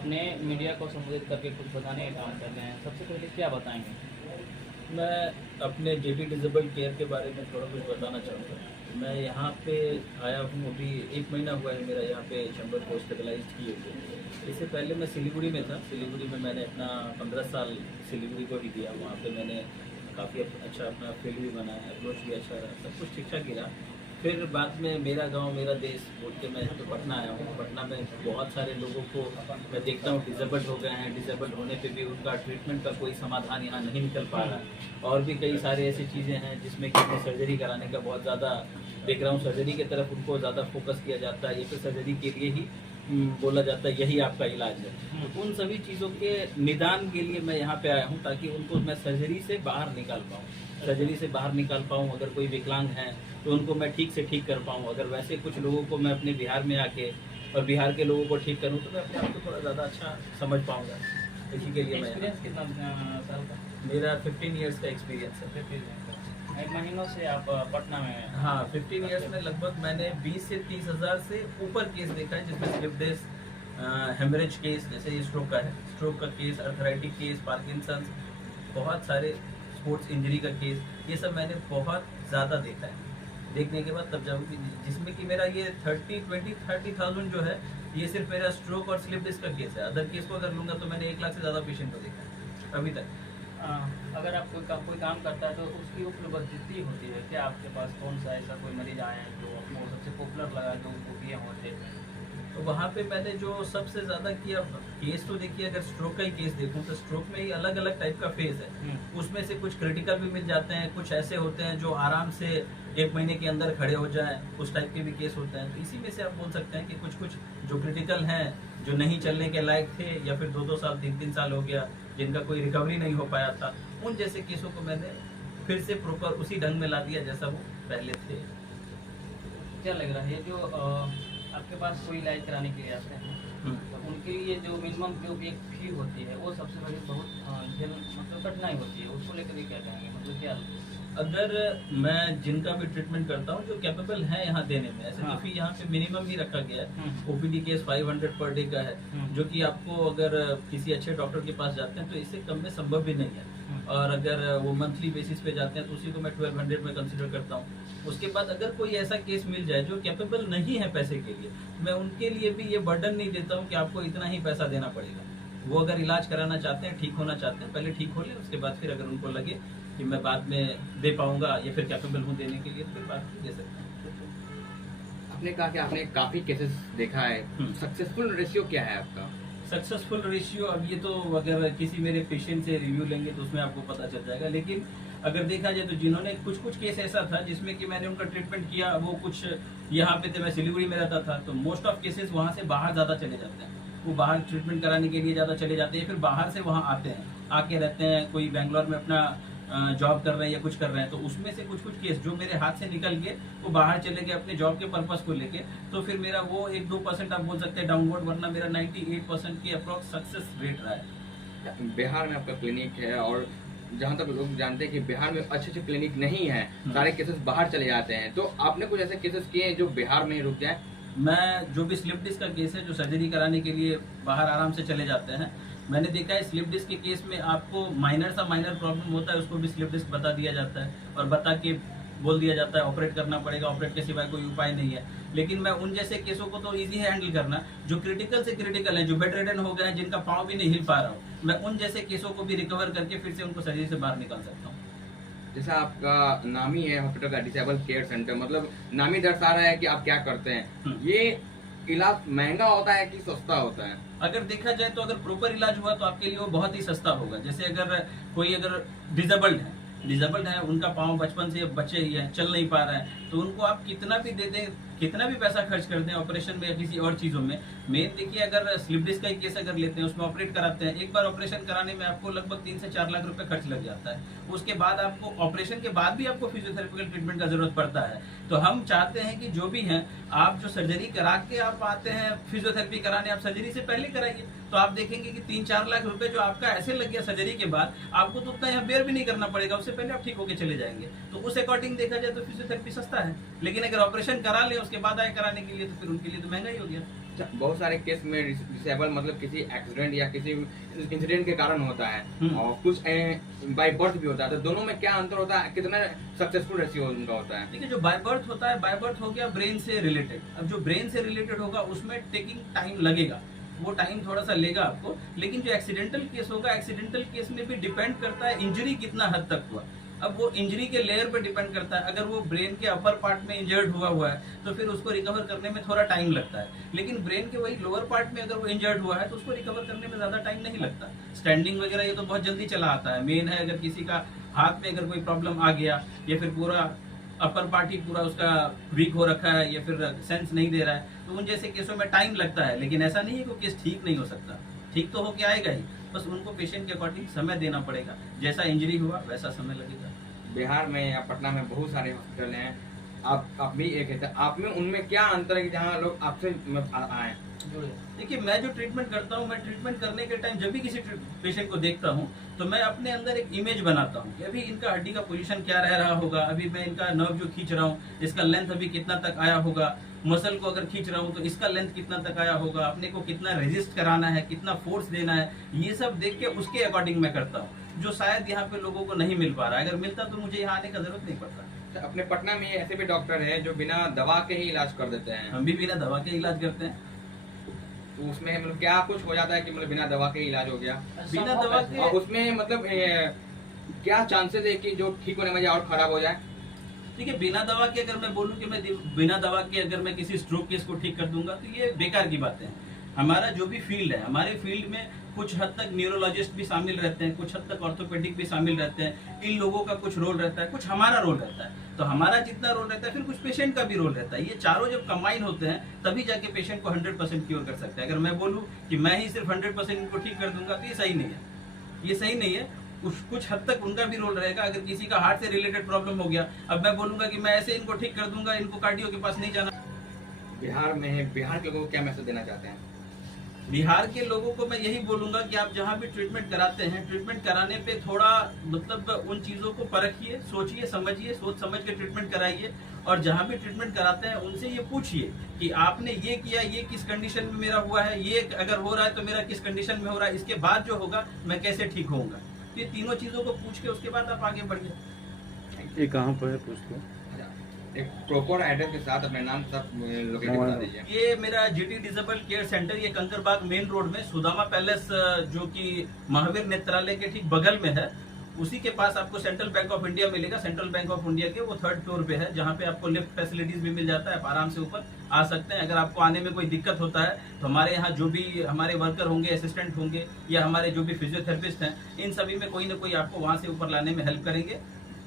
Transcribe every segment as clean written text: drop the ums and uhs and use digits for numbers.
अपने मीडिया को संबोधित करके कुछ बताने का काम कर रहे हैं। सबसे पहले क्या बताएंगे? मैं अपने जेपी डिजेबल केयर के बारे में थोड़ा कुछ बताना चाहूँगा। मैं यहाँ पे आया हूँ, अभी 1 महीना हुआ है मेरा यहाँ पे चैम्बर को स्टेबलाइज किए हुए। इससे पहले मैं सिलीगुड़ी में था। सिलीगुड़ी में मैंने अपना 15 साल सिलीगुड़ी को ही दिया। वहाँ पे मैंने काफ़ी अच्छा अपना फील्ड भी बनाया, अप्रोच भी अच्छा रहा, सब कुछ ठीक ठाक ही रहा। फिर बाद में मेरा गांव मेरा देश बोल के मैं यहाँ पे पटना आया हूँ। पटना में बहुत सारे लोगों को मैं देखता हूँ डिसेबल्ड हो गए हैं। डिसेबल्ड होने पे भी उनका ट्रीटमेंट का कोई समाधान यहाँ नहीं निकल पा रहा है। और भी कई सारे ऐसी चीज़ें हैं जिसमें कि उन्हें सर्जरी कराने का बहुत ज़्यादा देख रहा हूँ। सर्जरी की तरफ उनको ज़्यादा फोकस किया जाता है, या फिर सर्जरी के लिए ही बोला जाता है यही आपका इलाज है। तो उन सभी चीज़ों के निदान के लिए मैं यहाँ पे आया हूँ, ताकि उनको मैं सर्जरी से बाहर निकाल पाऊँ। सर्जरी से बाहर निकाल पाऊँ। अगर कोई विकलांग हैं तो उनको मैं ठीक से ठीक कर पाऊँ। अगर वैसे कुछ लोगों को मैं अपने बिहार में आके और बिहार के लोगों को ठीक करूँ तो मैं अपने आप को थोड़ा ज़्यादा अच्छा समझ पाऊँगा। इसी के लिए मैं एक्सपीरियंस कितना साल का? मेरा 15 ईयर्स का एक्सपीरियंस है। 1 महीनों से आप पटना में हैं। हाँ, 15 ईयर्स में लगभग मैंने 20 से 30 हज़ार से ऊपर केस देखा है, जिसमें स्लिप डिस्क, हेमरेज केस, जैसे ये स्ट्रोक का है, स्ट्रोक का केस, अर्थराइटिक केस, पार्किंसंस, बहुत सारे स्पोर्ट्स इंजरी का केस, ये सब मैंने बहुत ज़्यादा देखा है। देखने के बाद तब जब जिसमें कि मेरा ये 30,000 जो है, ये सिर्फ मेरा स्ट्रोक और स्लिप डिस्क का केस है। अदर केस को अगर लूँगा तो मैंने 1 लाख से ज़्यादा पेशेंट को देखा है अभी तक। अगर आप कोई काम करता है तो उसकी उपलब्धि होती है क्या? आपके पास कौन सा ऐसा कोई मरीज आए हैं जो आपको सबसे पॉपुलर लगा, जो उनको किए होते? तो वहाँ पे मैंने जो सबसे ज़्यादा किया केस, तो देखिए अगर स्ट्रोक का ही केस देखूँ तो स्ट्रोक में ही अलग अलग टाइप का फेज़ है। उसमें से कुछ क्रिटिकल भी मिल जाते हैं, कुछ ऐसे होते हैं जो आराम से 1 महीने के अंदर खड़े हो जाएं, उस टाइप के भी केस होते हैं। तो इसी में से आप बोल सकते हैं कि कुछ कुछ जो क्रिटिकल हैं, जो नहीं चलने के लायक थे, या फिर 2-2 साल 3-3 साल हो गया, जिनका कोई रिकवरी नहीं हो पाया था, उन जैसे केसों को मैंने फिर से प्रॉपर उसी ढंग में ला दिया जैसा वो पहले थे। क्या लग रहा है जो आपके पास कोई इलाज कराने के लिए आते हैं तो उनके लिए जो मिनिमम जो एक फी होती है वो सबसे बड़ी बहुत मतलब कठिनाई होती है, उसको लेकर भी क्या कहेंगे? मतलब क्या अगर मैं जिनका भी ट्रीटमेंट करता हूँ जो कैपेबल है यहाँ देने में, ऐसे तो फी यहाँ पे मिनिमम ही रखा गया है। ओपीडी केस 500 पर डे का है, जो कि आपको अगर किसी अच्छे डॉक्टर के पास जाते हैं तो इससे कम में संभव भी नहीं है। और अगर वो मंथली बेसिस पे जाते हैं तो उसी को मैं 1200 में कंसिडर करता हूँ। उसके बाद अगर कोई ऐसा केस मिल जाए जो कैपेबल नहीं है पैसे के लिए, मैं उनके लिए भी ये बर्डन नहीं देता हूँ कि आपको इतना ही पैसा देना पड़ेगा। वो अगर इलाज कराना चाहते हैं, ठीक होना चाहते हैं, पहले ठीक हो लें, उसके बाद फिर अगर उनको लगे कि मैं बाद में दे पाऊंगा या फिर कैपेबल हूँ देने के लिए, फिर बाद में दे सकता हूँ। आपने कहा कि आपने काफी केसेस देखा है, सक्सेसफुल रेशियो क्या है आपका? सक्सेसफुल रेशियो अब ये तो अगर किसी मेरे पेशेंट से रिव्यू लेंगे तो उसमें आपको पता चल जाएगा। लेकिन अगर देखा जाए तो जिन्होंने कुछ केस ऐसा था जिसमें कि मैंने उनका ट्रीटमेंट किया, वो कुछ यहाँ पे थे, मैं सिलीगुड़ी में रहता था, तो मोस्ट ऑफ केसेस वहाँ से बाहर ज़्यादा चले जाते हैं। वो बाहर ट्रीटमेंट कराने के लिए ज़्यादा चले जाते हैं, फिर बाहर से वहाँ आते हैं, आके रहते हैं, कोई बैंगलोर में अपना जॉब कर रहे हैं या कुछ कर रहे हैं। तो उसमें से कुछ केस जो मेरे हाथ से निकल गए वो बाहर चले गए अपने जॉब के पर्पस को लेके, तो फिर मेरा वो 1-2% आप बोल सकते हैं डाउनवर्ड, वरना मेरा 98% की अप्रोक्स सक्सेस रेट रहा है। बिहार में आपका क्लिनिक है, और जहाँ तक लोग जानते हैं कि बिहार में अच्छे क्लिनिक नहीं है, सारे केसेस बाहर चले जाते हैं, तो आपने कुछ ऐसे केसेस किए हैं जो बिहार में ही रुक जाए? मैं जो भी स्लिप डिस्क का केस है, जो सर्जरी कराने के लिए बाहर आराम से चले जाते हैं, मैंने देखा है स्लिप डिस्क के केस में आपको माइनर प्रॉब्लम होता है, उसको भी स्लिप डिस्क बता दिया जाता है और बता के बोल दिया जाता है ऑपरेट करना पड़ेगा, ऑपरेट के सिवाय कोई उपाय नहीं है। लेकिन मैं उन जैसे केसों को तो इजी है हैंडल करना, जो क्रिटिकल से क्रिटिकल है, जो बेड रिडन हो गए हैं, जिनका पाँव भी नहीं हिल पा रहा हूँ, मैं उन जैसे केसों को भी रिकवर करके फिर से उनको सर्जरी से बाहर निकाल सकता हूँ। जैसा आपका नामी है हॉस्पिटल का डिसेबल केयर सेंटर, मतलब नामी दर्शा रहा है कि आप क्या करते हैं। ये इलाज महंगा होता है कि सस्ता होता है? अगर देखा जाए तो अगर प्रॉपर इलाज हुआ तो आपके लिए वो बहुत ही सस्ता होगा। जैसे अगर कोई डिसेबल्ड है, उनका पाँव बचपन से बचे ही है, चल नहीं पा रहा है, तो उनको आप कितना भी दे दें, कितना भी पैसा खर्च कर दें ऑपरेशन में या किसी और चीज़ों में। मेन देखिए, अगर स्लिप डिस्क का ही केस अगर लेते हैं, उसमें ऑपरेट कराते हैं, एक बार ऑपरेशन कराने में आपको लगभग 3 से 4 लाख रुपए खर्च लग जाता है। उसके बाद आपको ऑपरेशन के बाद भी आपको फिजियोथेरेपिकल ट्रीटमेंट का जरूरत पड़ता है। तो हम चाहते हैं कि जो भी हैं, आप जो सर्जरी करा के आप आते हैं फिजियोथेरेपी कराने, आप सर्जरी से पहले कराइए, तो आप देखेंगे कि 3-4 लाख रुपए जो आपका ऐसे लग गया सर्जरी के बाद, आपको तो उतना यहाँ बेयर भी नहीं करना पड़ेगा, उससे पहले आप ठीक होके चले जाएंगे। तो उस अकॉर्डिंग देखा जाए तो फिजियोथेरेपी सस्ता है। लेकिन अगर ऑपरेशन करा ले उसके बाद आए कराने के लिए, तो फिर उनके लिए तो महंगा ही हो गया। बहुत सारे केस में डिसेबल मतलब किसी एक्सीडेंट या किसी इंसिडेंट के कारण होता है और कुछ बाय बर्थ भी होता है, तो दोनों में क्या अंतर होता है, कितना सक्सेसफुल रेशियो उनका होता है? देखिए, जो बाय बर्थ होता है, बाय बर्थ हो गया ब्रेन से रिलेटेड। अब जो ब्रेन से रिलेटेड होगा उसमें टेकिंग टाइम लगेगा, वो टाइम थोड़ा सा लेगा आपको। लेकिन जो एक्सीडेंटल केस होगा, एक्सीडेंटल केस में भी डिपेंड करता है इंजरी कितना हद तक हुआ। अब वो इंजरी के लेयर पे डिपेंड करता है। अगर वो ब्रेन के अपर पार्ट में इंजर्ड हुआ है तो फिर उसको रिकवर करने में थोड़ा टाइम लगता है। लेकिन ब्रेन के वही लोअर पार्ट में अगर वो इंजर्ड हुआ है तो उसको रिकवर करने में ज्यादा टाइम नहीं लगता। स्टैंडिंग वगैरह ये तो बहुत जल्दी चला आता है। मेन है अगर किसी का हाथ में अगर कोई प्रॉब्लम आ गया या फिर पूरा अपर पार्ट ही पूरा उसका वीक हो रखा है या फिर सेंस नहीं दे रहा है, तो उन जैसे केसों में टाइम लगता है। लेकिन ऐसा नहीं है कि केस ठीक नहीं हो सकता, ठीक तो होके आएगा ही, बस उनको पेशेंट के अकॉर्डिंग समय देना पड़ेगा। जैसा इंजरी हुआ वैसा समय लगेगा। बिहार में या पटना में बहुत सारे हॉस्पिटल हैं, आप भी एक है, आप में उनमें क्या अंतर है कि जहाँ लोग आपसे आए? देखिए, मैं जो ट्रीटमेंट करता हूँ, मैं ट्रीटमेंट करने के टाइम जब भी किसी पेशेंट को देखता हूँ तो मैं अपने अंदर एक इमेज बनाता हूँ कि अभी इनका हड्डी का पोजीशन क्या रह रहा होगा, अभी मैं इनका नर्व जो खींच रहा हूँ इसका लेंथ अभी कितना तक आया होगा, मसल को अगर खींच रहा हूँ तो इसका लेंथ कितना तक आया होगा, अपने को कितना रेजिस्ट कराना है, कितना फोर्स देना है, ये सब देख के उसके अकॉर्डिंग मैं करता हूँ, जो शायद यहाँ पे लोगों को नहीं मिल पा रहा है। अगर मिलता तो मुझे यहाँ आने का जरूरत नहीं पड़ता। अपने पटना में ऐसे भी डॉक्टर हैं जो बिना दवा के ही इलाज कर देते हैं। हम भी बिना दवा के इलाज करते हैं। तो उसमें मतलब क्या कुछ हो जाता है कि मतलब बिना दवा के इलाज हो गया? बिना दवा के और उसमें मतलब क्या चांसेस है कि जो ठीक होने में और खराब हो जाए? ठीक है, बिना दवा के अगर मैं बोलूं कि मैं बिना दवा के अगर मैं किसी स्ट्रोक केस को ठीक कर दूंगा तो ये बेकार की बातें हैं। हमारा जो भी फील्ड है, हमारे फील्ड में कुछ हद तक न्यूरोलॉजिस्ट भी शामिल रहते हैं, कुछ हद तक ऑर्थोपेडिक भी शामिल रहते हैं। इन लोगों का कुछ रोल रहता है, कुछ हमारा रोल रहता है। तो हमारा जितना रोल रहता है फिर कुछ पेशेंट का भी रोल रहता है। ये चारों जब कंबाइन होते हैं तभी जाके पेशेंट को 100% क्योर कर सकते हैं। अगर मैं बोलूं कि मैं ही सिर्फ 100% इनको ठीक कर दूंगा तो ये सही नहीं है, ये सही नहीं है। कुछ हद तक उनका भी रोल रहेगा। अगर किसी का हार्ट से रिलेटेड प्रॉब्लम हो गया, अब मैं बोलूंगा कि मैं ऐसे इनको ठीक कर दूंगा, इनको कार्डियो के पास नहीं जाना। बिहार में है, बिहार के लोगों को क्या मैसेज देना चाहते हैं? बिहार के लोगों को मैं यही बोलूंगा कि आप जहाँ भी ट्रीटमेंट कराते हैं, ट्रीटमेंट कराने पे थोड़ा मतलब उन चीजों को परखिए, सोचिए, समझिए, सोच समझ के ट्रीटमेंट कराइए। और जहाँ भी ट्रीटमेंट कराते हैं उनसे ये पूछिए कि आपने ये किया, ये किस कंडीशन में मेरा हुआ है, ये अगर हो रहा है तो मेरा किस कंडीशन में हो रहा है, इसके बाद जो होगा मैं कैसे ठीक होऊंगा। ये तीनों चीजों को पूछ के उसके बाद आप आगे बढ़िए। ये कहाँ पर है पूछ लो। एक प्रॉपर एड्रेस के साथ अपने नाम सब लोकेशन बता दीजिए। ये मेरा जीटी डिसेबल केयर सेंटर, ये कंकरबाग मेन रोड में सुदामा पैलेस जो कि महावीर नेत्रालय के ठीक बगल में है, उसी के पास आपको सेंट्रल बैंक ऑफ इंडिया मिलेगा। सेंट्रल बैंक ऑफ इंडिया के वो 3rd फ्लोर पे है, जहाँ पे आपको लिफ्ट फैसिलिटीज भी मिल जाता है, आप आराम से ऊपर आ सकते हैं। अगर आपको आने में कोई दिक्कत होता है तो हमारे यहाँ जो भी हमारे वर्कर होंगे, असिस्टेंट होंगे या हमारे जो भी फिजियोथेरेपिस्ट हैं, इन सभी में कोई ना कोई आपको वहाँ से ऊपर लाने में हेल्प करेंगे।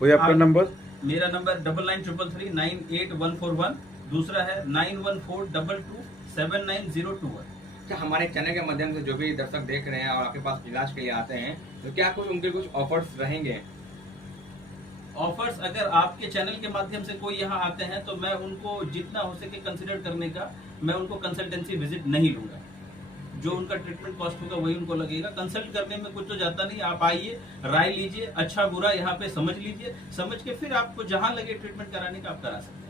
कोई आपका नंबर? मेरा नंबर 9933 98141, दूसरा है 9142227901। क्या हमारे चैनल के माध्यम से जो भी दर्शक देख रहे हैं और आपके पास इलाज के लिए आते हैं तो क्या कुछ उनके कुछ ऑफर्स रहेंगे? ऑफर्स अगर आपके चैनल के माध्यम से कोई यहाँ आते हैं तो मैं उनको जितना हो सके कंसिडर करने का, मैं उनको कंसल्टेंसी विजिट नहीं लूंगा। जो उनका ट्रीटमेंट कॉस्ट होगा वही उनको लगेगा। कंसल्ट करने में कुछ तो जाता नहीं। आप आइए, राय लीजिए, अच्छा बुरा यहाँ पे समझ लीजिए, समझ के फिर आपको जहाँ लगे ट्रीटमेंट कराने का आप करा सकते हैं।